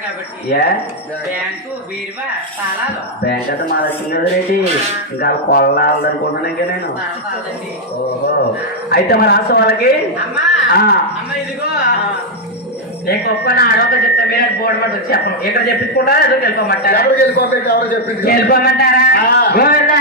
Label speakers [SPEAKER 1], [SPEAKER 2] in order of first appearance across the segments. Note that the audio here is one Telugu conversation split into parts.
[SPEAKER 1] కాబట్టి
[SPEAKER 2] ఏ
[SPEAKER 1] బ్యాంకు బీరువా తాళాలు.
[SPEAKER 2] బ్యాంక్ అయితే మా రేటి. ఇంకా కొల్లాలి ఇంకా నేను. ఓహో. అయితే మరి రాష్ట్ర వాళ్ళకి
[SPEAKER 1] అమ్మా
[SPEAKER 2] ఆ.
[SPEAKER 1] అమ్మ ఇదిగో.
[SPEAKER 3] నేను గొప్ప ఆడోక చెప్తా మీరు బోర్డు మాట వచ్చి చెప్పను. ఇక్కడ చెప్పించుకుంటారా? ఏదో వెళ్ళిపోమంటారా? వెళ్ళిపోమంటారా. గోవిందా,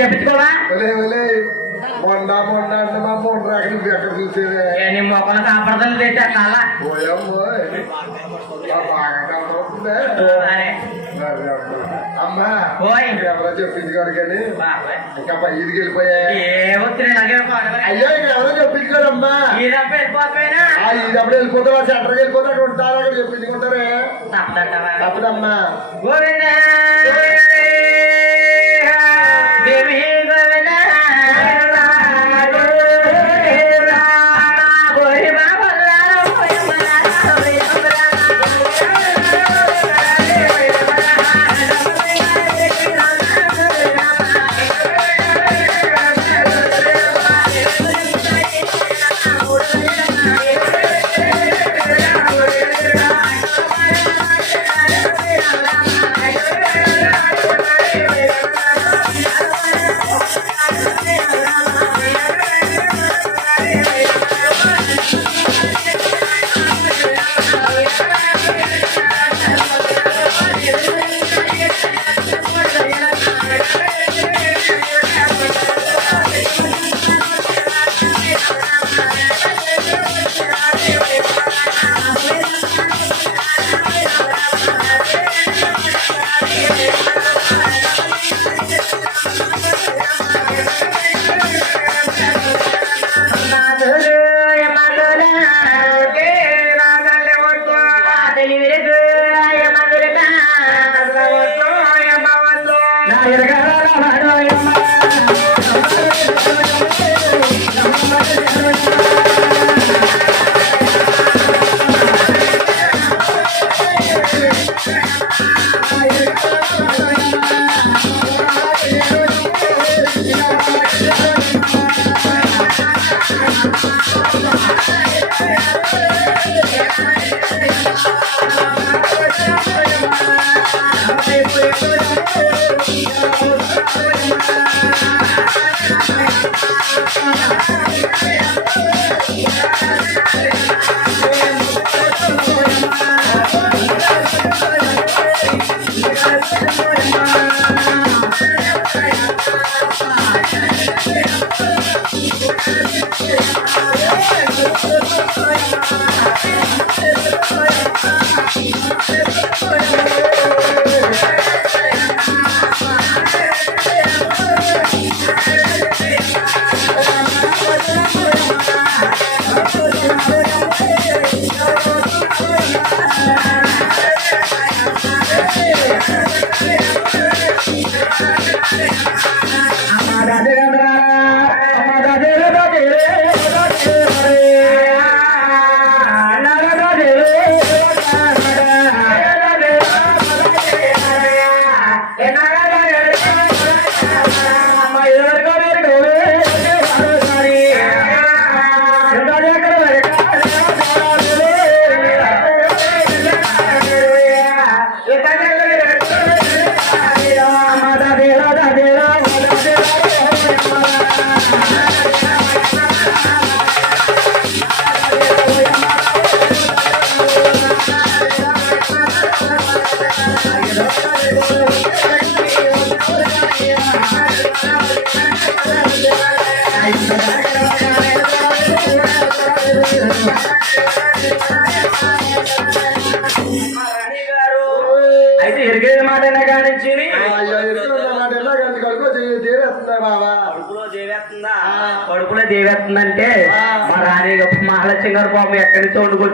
[SPEAKER 3] చెప్పించుకోవా
[SPEAKER 4] మొండ మొండ అంటే మా మొండ రాక నువ్వు ఎక్కడ చూసేవే
[SPEAKER 3] నీ మొక్కలు కాపాడతలు తెచ్చా కాలా
[SPEAKER 4] పోయమ్మో బాగా కనబడుతుందే
[SPEAKER 3] అరే.
[SPEAKER 4] మరి అమ్మ. ఎవరో చెప్పించుకోరు కానీ. ఇంకా వెళ్ళిపోయా?
[SPEAKER 3] ఏ వచ్చిన నాకే
[SPEAKER 4] అయ్యా ఇక్కడ ఎవరో చెప్పించుకోరమ్మా
[SPEAKER 3] ఈ డబ్బు
[SPEAKER 4] వెళ్ళిపోతారు సెంటర్కి వెళ్ళిపోతే అక్కడ ఉంటారు. అక్కడ చెప్పించుకుంటారే తప్పదమ్మా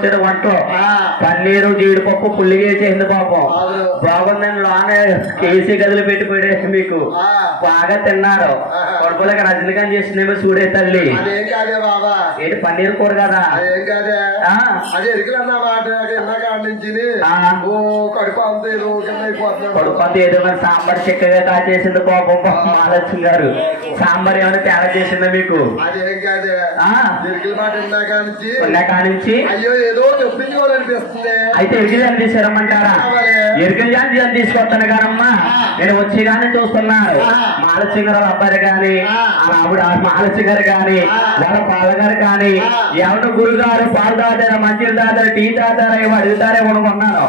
[SPEAKER 3] వండుకొచ్చారు వంటలో పన్నీరు జీడిపప్పు పుల్లిగా చేసింది పాపం. బాగుందని లోన కేసీ గదులు పెట్టి పెట్టేసి మీకు. బాగా తిన్నారు. కడుపులోకి రజనీకాంత్ చేసిందేమో చూడే తల్లి.
[SPEAKER 4] అదేం కాదే బాబా.
[SPEAKER 3] ఏంటి పన్నీర్ కూర కదా?
[SPEAKER 4] కడుపు అంతా ఏదో
[SPEAKER 3] సాంబార్ చక్కగా కాచేసింది పాపం మహాలక్ష్మి గారు. సాంబార్ ఏమైనా తేడా చేసిందా మీకు?
[SPEAKER 4] అదేం కాదే.
[SPEAKER 3] కానించి
[SPEAKER 4] అయ్యో ఏదో చెప్పించుకోవాలనిపిస్తుంది
[SPEAKER 3] అయితే ఎరిగిలి అని అని తీసుకొస్తాను కానమ్మా? నేను వచ్చి కానీ చూస్తున్నాను. మాలసింగరావు అబ్బాయి కానీ ఆవిడ మాలసింగర్ కానీ వాళ్ళ పాలగారు కానీ ఎవరు గురుగారు పాలు తాతారా మంచిలు తాతారా టీ తాతారా ఇవి అడుగుతారే కొనుక్కున్నాను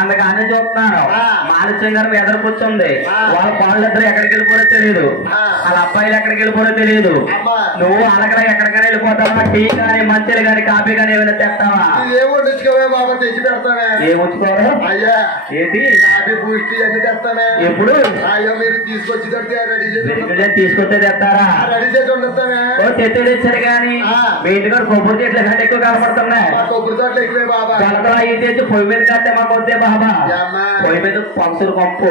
[SPEAKER 3] అందుకని చూస్తున్నాను. మాలసింగరం ఎదురు కూర్చుంది. వాళ్ళ పాలు ఇద్దరు ఎక్కడికి వెళ్ళిపోరో తెలియదు వాళ్ళ అబ్బాయిలు ఎక్కడికి వెళ్ళిపోరో తెలియదు నువ్వు అలకడ ఎక్కడికైనా వెళ్ళిపోతావా? టీ కానీ మంచిలు కానీ కాఫీ కానీ ఏమైనా తెస్తావా?
[SPEAKER 4] బాబా? తెచ్చి పెడతానే
[SPEAKER 3] ఏముచ్చుకోరు
[SPEAKER 4] అయ్యా.
[SPEAKER 3] ఏంటి?
[SPEAKER 4] కాఫీ బూస్ట్ అన్ని తెస్తానే.
[SPEAKER 3] ఎప్పుడు?
[SPEAKER 4] అయ్యో మీరు తీసుకొచ్చి తడితే రెడీ చేసి
[SPEAKER 3] వెనుకలే తీసుకొస్తే తెస్తారా?
[SPEAKER 4] రెడీ చేసి వండుతానే
[SPEAKER 3] ఓ తెచ్చేది ఇచ్చారు కానీ
[SPEAKER 4] ఆ.
[SPEAKER 3] మీ ఇంటికాడ కొబ్బరి చెట్లు కంటే ఎక్కువ కనపడుతున్నాయి?
[SPEAKER 4] మా కొబ్బరి తోటలు ఎక్కువే బాబా.
[SPEAKER 3] కొలతలు అవి తెచ్చి పొయ్యి మీద కట్టే మాకు వద్దే బాబా.
[SPEAKER 4] ఏమ్మా?
[SPEAKER 3] పొయ్యి మీద పంపులు పంపు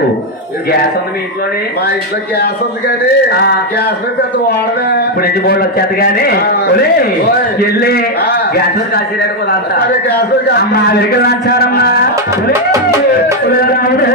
[SPEAKER 3] గ్యాస్ ఉంది మీ ఇంట్లోని?
[SPEAKER 4] మా ఇంట్లో గ్యాస్ ఉంది కానీ
[SPEAKER 3] ఆ.
[SPEAKER 4] గ్యాస్ మీద పెద్ద వాడమే.
[SPEAKER 3] ఇప్పుడు నుంచి బోర్డు వచ్చేది కానీ?
[SPEAKER 4] ఆ.
[SPEAKER 3] ఒరేయ్,
[SPEAKER 4] ఓయ్.
[SPEAKER 3] వెళ్ళి
[SPEAKER 4] ఆ.
[SPEAKER 3] గ్యాస్ మీద కాసిరాడు కూడా
[SPEAKER 4] అదే గ్యాస్ మీద గ్యాస్.
[SPEAKER 3] అమ్మా వెనక లాంచారమ్మా. ఒరేయ్, కులరాముడే,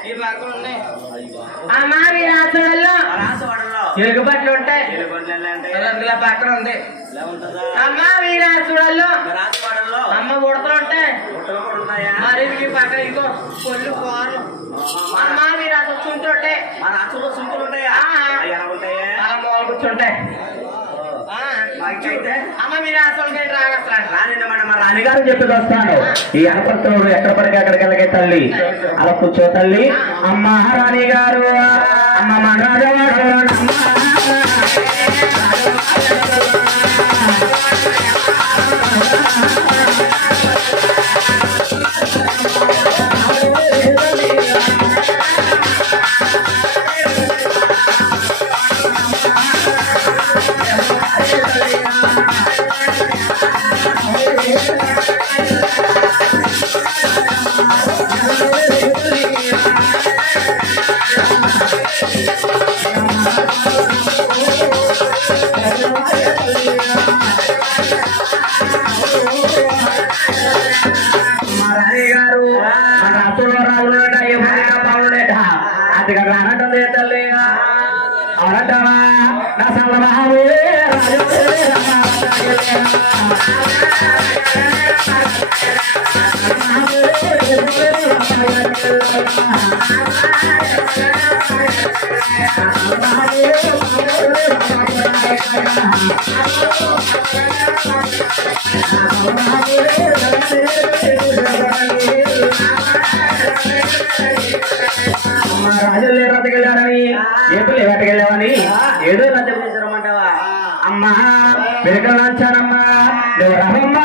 [SPEAKER 1] ఎందుకంటే ఈ పక్కన ఉన్నాయి
[SPEAKER 5] అమ్మా మీ రాసోడుల్లో
[SPEAKER 1] మా రాష్ట్రంలో
[SPEAKER 3] ఎలుగుబట్లు ఉంటాయి? పక్కన ఉంది.
[SPEAKER 5] అమ్మా మీ రాసోడుల్లో
[SPEAKER 1] మా రాష్ట్రంలో
[SPEAKER 3] అమ్మ ఉడతలు ఉంటాయి. మరి పక్కన ఇంకో కొల్లు కోరలు అమ్మ మీరు అసలు చుంటుంటే
[SPEAKER 1] మా రాష్ట్రంలో సుంకులు ఉంటాయా?
[SPEAKER 3] ఆ.
[SPEAKER 1] అవి ఎలా ఉంటాయా?
[SPEAKER 3] అలా మూల కూర్చుంటాయి.
[SPEAKER 2] రాణిగారు చెప్పేది వస్తాను. ఈ అనపత్రుడు ఎక్కడ పడితే అక్కడికి వెళ్ళగే తల్లి. అలా కూర్చో తల్లి. అమ్మ రాణి గారు అమ్మ మనరాజవాడు అమ్మ అమ్మా వెనుకలు వచ్చానమ్మా నువ్వు రమ్మా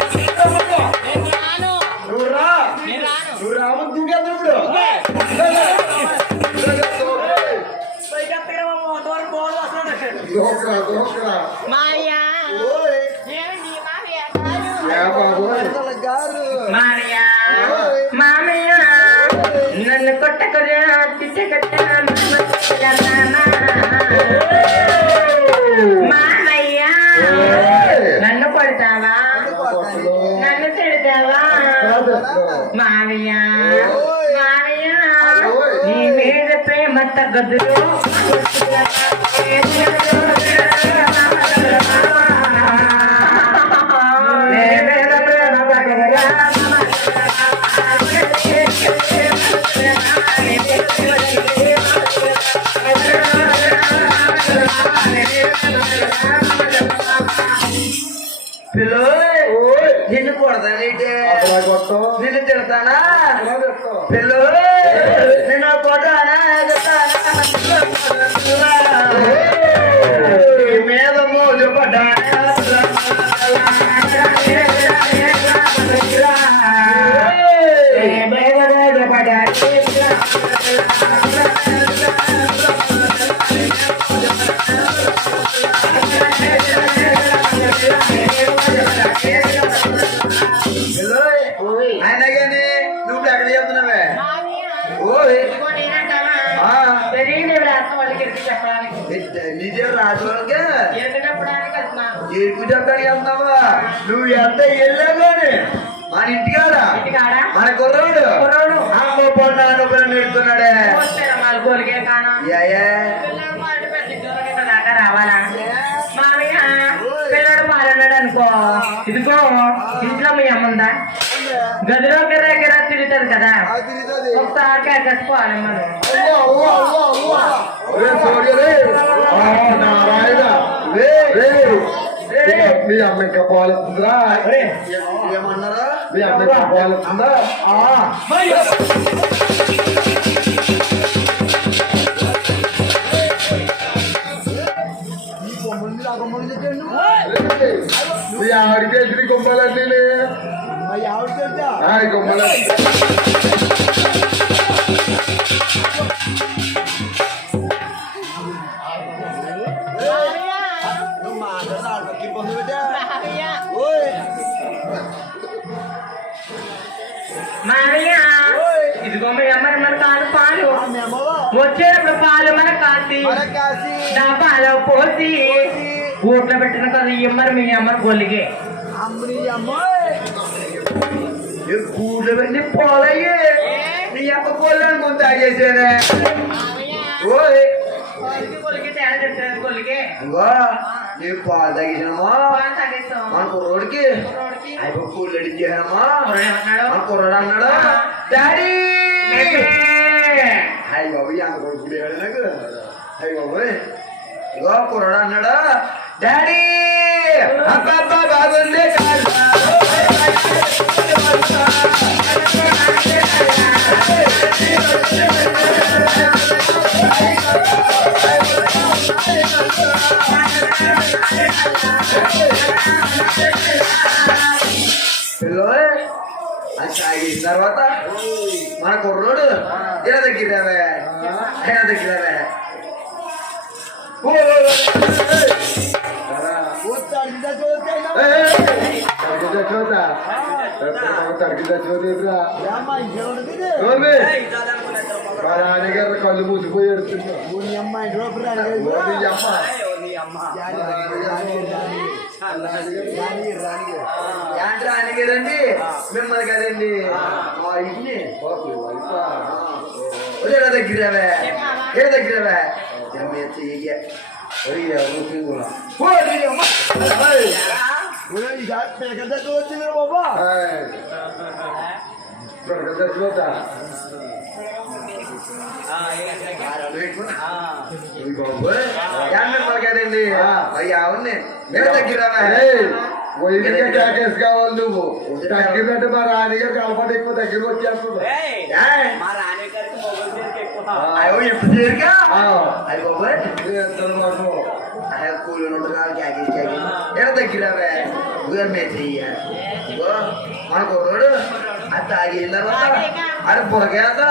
[SPEAKER 3] మామయ్య! నన్ను కొడతావా? నన్ను తిడతావా? మామయ్య! మామయ్య! నీ మీద ప్రేమ తగ్గదురు
[SPEAKER 1] అలా
[SPEAKER 6] రాజులకే ఏడుపు చెప్పడానికి వెళ్తున్నావా? నువ్వు ఎంత వెళ్ళావు మన ఇంటికాడ. మన కుర్రాడు. అమ్మ పొన్న నొప్పులు
[SPEAKER 3] అనుకో ఇదిగో ఇంట్లో మీ అమ్ముందా గదిలో గిర్ర గిర్ర తిరుగుతుంది కదా. ఒకసారి
[SPEAKER 1] రే
[SPEAKER 4] మీ అమ్మ ఇంకా పోలుతుందా
[SPEAKER 1] ఏమన్నారా?
[SPEAKER 4] మీ అమ్మ ఇంకా పోలుతుందా ఆవిడకి ఎదురు గుమ్మలండి గుమ్మలండి
[SPEAKER 3] మావయ్య ఊట్లో పెట్టిన కదా ఇమ్మరు మీ అమ్మ గొల్లిగే
[SPEAKER 1] కూర్చో పెట్టి పోలయ్యే నీ అక్క పోలే అనుకుని తాగేసానే ఓయ్
[SPEAKER 3] గొల్లిగే తేడా తెచ్చాను గొల్లిగే
[SPEAKER 1] ఇంకో నీకు పాలు తాగేసానమ్మా
[SPEAKER 3] పాలు తాగేస్తాం
[SPEAKER 1] మన కుర్రోడికి
[SPEAKER 3] కుర్రోడికి.
[SPEAKER 1] అయిపో కూల్ అడిగానమ్మా
[SPEAKER 3] కుర్రోడు ఏమన్నాడు?
[SPEAKER 1] మన కుర్రోడు అన్నాడు డాడీ
[SPEAKER 3] బేబే.
[SPEAKER 1] అయ్య బాబు ఎంత కొడుకు లేడు నాకు అయ్య బాబు ఇగో కుర్రోడు అన్నాడు డాడీ అబ్బబ్బా బాగుంది కాదా పిల్లోయ్ అది తాగిన తర్వాత మన కుర్రోడు ఇలా దగ్గరవే ఇలా దగ్గరవే
[SPEAKER 4] తడికి మా నాన్నగారు కళ్ళు మూసిపోయి
[SPEAKER 1] కదండి మిమ్మల్ని కదండి మా ఇంటిని ఇలా దగ్గరవే ఇలా దగ్గరవే
[SPEAKER 4] చచ్చిపోతా
[SPEAKER 1] మిమ్మల్ని కదండి మరి అవును ఇలా దగ్గరవే
[SPEAKER 4] వైద్య ప్యాకేజ్ కావాలి నువ్వు తగ్గిందంటే మా రాణిగా కలపట ఎక్కువ దగ్గర వచ్చేస్తుంది
[SPEAKER 1] అయ్యో ఎప్పుడు చేరుగా
[SPEAKER 4] ఆ.
[SPEAKER 1] అయ్య బాబోయ్
[SPEAKER 4] చేస్తాను మాకు
[SPEAKER 1] అయ్యో కూలి ఉంటున్నారు క్యాకేజ్ క్యాకేజ్ ఎలా దగ్గరవే ఊరు మేయ్య మన కుర్రోడు అది తాగిన తర్వాత అది పొరకేత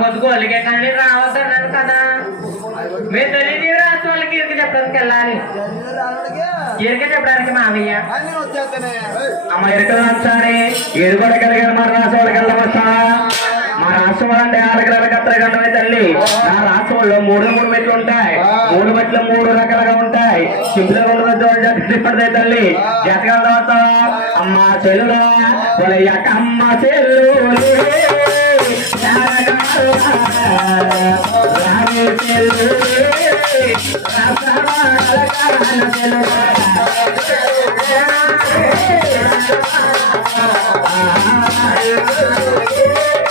[SPEAKER 3] బతుకు కానీ రావద్దన్నాను కదా మీ తల్లి రాసి వాళ్ళకి ఇరికి చెప్పడానికి వెళ్ళాలి ఇరికి చెప్పడానికి మావయ్య
[SPEAKER 2] అమ్మ ఎరుకలు నచ్చాని ఎరుగడ కలిగిన రాష్ట్రం అంటే ఆరగల కత్తరగండమే తల్లి. నా రాష్ట్రంలో మూడు మూడు మెట్లు ఉంటాయి. మూడు మెట్లు మూడు రకాలుగా ఉంటాయి. సింపుల్ ఇప్పటిదే తల్లి. జతగా అమ్మ చెల్లురా అమ్మ చెల్లు Yeah.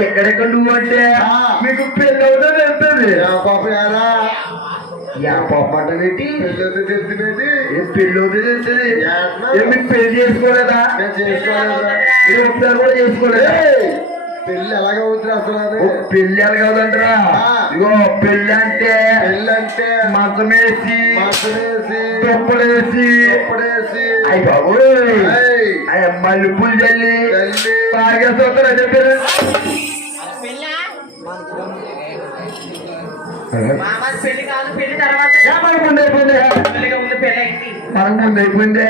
[SPEAKER 2] ఎక్కడెక్కడ నువ్వు అంటే మీకు పెళ్ళి అవుతా తెలుస్తుంది
[SPEAKER 4] యా పాప యారా.
[SPEAKER 2] ఏ పెళ్ళి అవుతా తెలుస్తుంది
[SPEAKER 4] ఏట్లా?
[SPEAKER 2] ఏ మీకు పెళ్ళి చేసుకోలేదా? ఒకసారి కూడా చేసుకోలేదా?
[SPEAKER 4] ఏయ్, పెళ్ళి ఎలాగ అవుతుంది అసలు?
[SPEAKER 2] ఓ
[SPEAKER 4] పెళ్ళి.
[SPEAKER 2] ఇగో పెళ్ళి అంటే
[SPEAKER 4] పెళ్ళి అంటే
[SPEAKER 2] మంచమేసి
[SPEAKER 4] మంచమేసి ఇప్పుడేసి
[SPEAKER 2] అయ్యి బాబు అయ్య మల్లెపూలు చల్లి
[SPEAKER 4] తల్లి
[SPEAKER 2] బాగా చూస్తారు అదే పేరు
[SPEAKER 3] మామ పెళ్ళి కాదు పెళ్ళి తర్వాత.
[SPEAKER 2] ముందు అయిపోయిందే? అయిపోయిందే?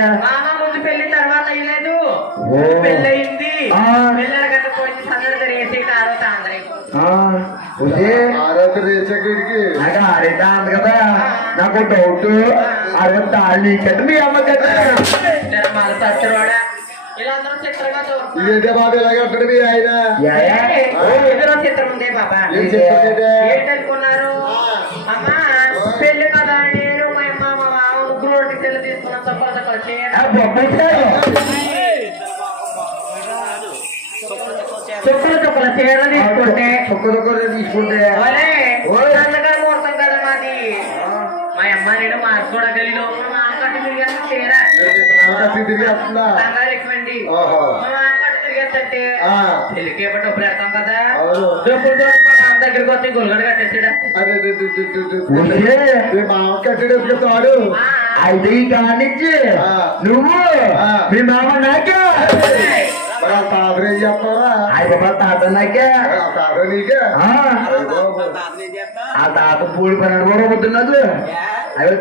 [SPEAKER 3] పెళ్ళి తర్వాత అయ్యలేదు.
[SPEAKER 2] ఆ.
[SPEAKER 3] పిల్లల గంట పోయింది సందడి జరిగేసి ఆరో తాందరి
[SPEAKER 2] నాకు ఆడేదా అంది కదా. నాకు డౌట్ అరవై తాళి కట్ట మీ అమ్మ కట్ట.
[SPEAKER 3] మన సచ్చరోడా ఇలా అందరూ చిత్రంగా చూస్తున్నారు.
[SPEAKER 4] ఇదేంటే బాబు ఇలాగ అంటాడు మీ ఆయన
[SPEAKER 3] చిత్రం ఉందే బాబా ఏంటనుకున్నారు? అమ్మా పెళ్ళి కదా నేను మా అమ్మ మా మామ ముగ్గురు తీసుకున్నాం తప్ప చీరలు తీసుకుంటే.
[SPEAKER 2] ఒక్క ఒక్కరు తీసుకుంటే.
[SPEAKER 3] ముహూర్తం కదా మాది. మా అమ్మ నేను మార్చుకోడ గలిలో మా మామ కట్టు తిరిగేస్తా చీర.
[SPEAKER 4] కత్తి తిరిగి వస్తుందా?
[SPEAKER 3] బంగారు ఎక్కువండి
[SPEAKER 4] ఓహో.
[SPEAKER 3] మా మామ కట్టు తిరిగేస్తే
[SPEAKER 4] ఆ,
[SPEAKER 3] పెళ్ళికి ఏమో డబ్బులు పెడతాం కదా.
[SPEAKER 4] అవును.
[SPEAKER 3] డబ్బులు దొరికి మా మామ దగ్గరికి గుల్గడ కట్టేసాడా.
[SPEAKER 4] మామ
[SPEAKER 2] అయితే కానిచ్చి. నువ్వు. మీ మామ నాకే
[SPEAKER 4] మరి ఆ తాతలు ఏం చెప్తారా
[SPEAKER 2] అయ్య బాబా తాత నాకే
[SPEAKER 4] ఆ తాత నీకే
[SPEAKER 2] ఆ,
[SPEAKER 4] అరే బాబు.
[SPEAKER 2] ఆ తాత పూడి పన్నెండు కూడా పోతున్నది అవి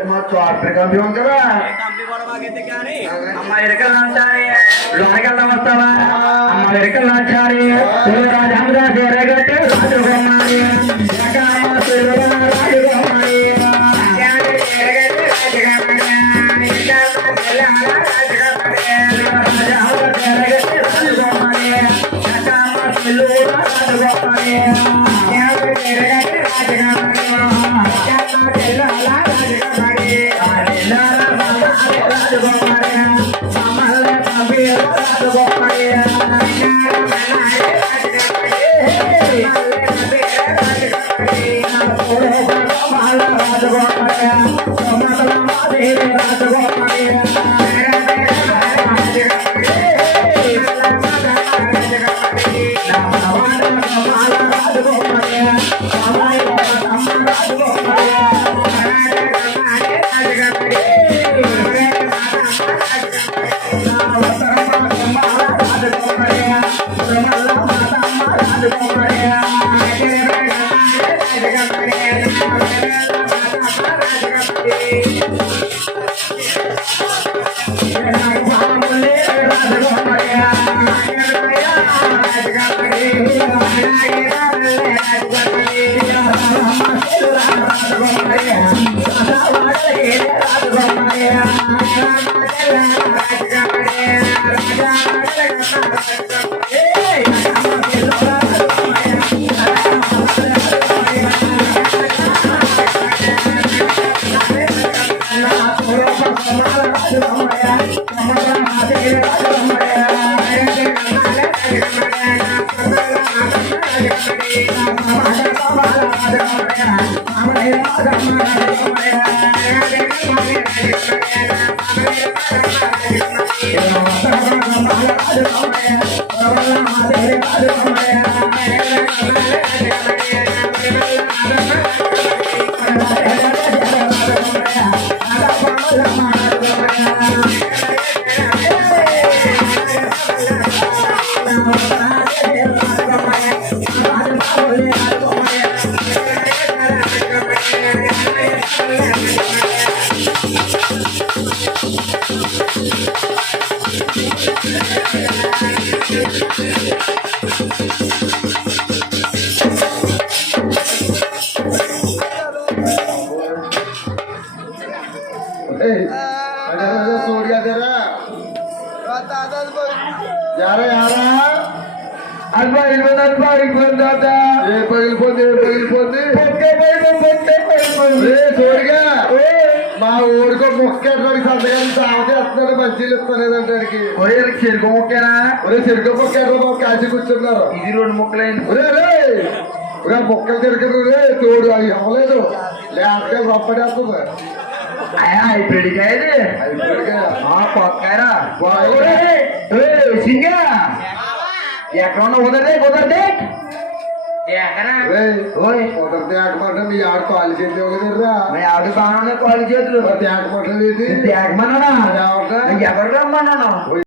[SPEAKER 1] అది పగిలిపోయింది అది పగిలిపోయింది తాత
[SPEAKER 4] ఏ పగిలిపోతే ఏ పగిలిపోతే
[SPEAKER 1] పొక్కే పగిలిపోయింది పొక్కే పగిలిపోయింది
[SPEAKER 4] ఏ చూడుగా మా ఊరికో మొక్క ఎక్కడికి సంతకాన్ని తాగితే వస్తున్నాడు మంచిలు ఇస్తానేదంటానికి
[SPEAKER 1] ఒరే వీళ్ళకి చెరుకు ముక్కేనా
[SPEAKER 4] ఒరే చెరుకు మొక్క ఎక్కడ మొక్క కాసి కూర్చున్నారు
[SPEAKER 1] ఇది రెండు ముక్కలైంది
[SPEAKER 4] ఒరే రే ఒరే మొక్కలు తిరగదు రే తోడు అవి అవ్వలేదు లేకపోతే రప్పడేస్తుంది
[SPEAKER 1] అయ్యా హైబ్రిడ్ కాయది
[SPEAKER 4] అయిపోయాడుగా.
[SPEAKER 1] ఆ పొక్కారా
[SPEAKER 4] బాయ్.
[SPEAKER 1] సింగా ఎక్కడ కుదరదే కుదరదే
[SPEAKER 4] మీ ఆడ కాలు చేతి కదరా
[SPEAKER 1] మీ ఆవిడ బాగా కాలు చేతులు
[SPEAKER 4] తేకమంటే ఏంటి
[SPEAKER 1] తేగమన్నానా
[SPEAKER 4] ఏమంటా?
[SPEAKER 1] ఎవరు రమ్మన్నాను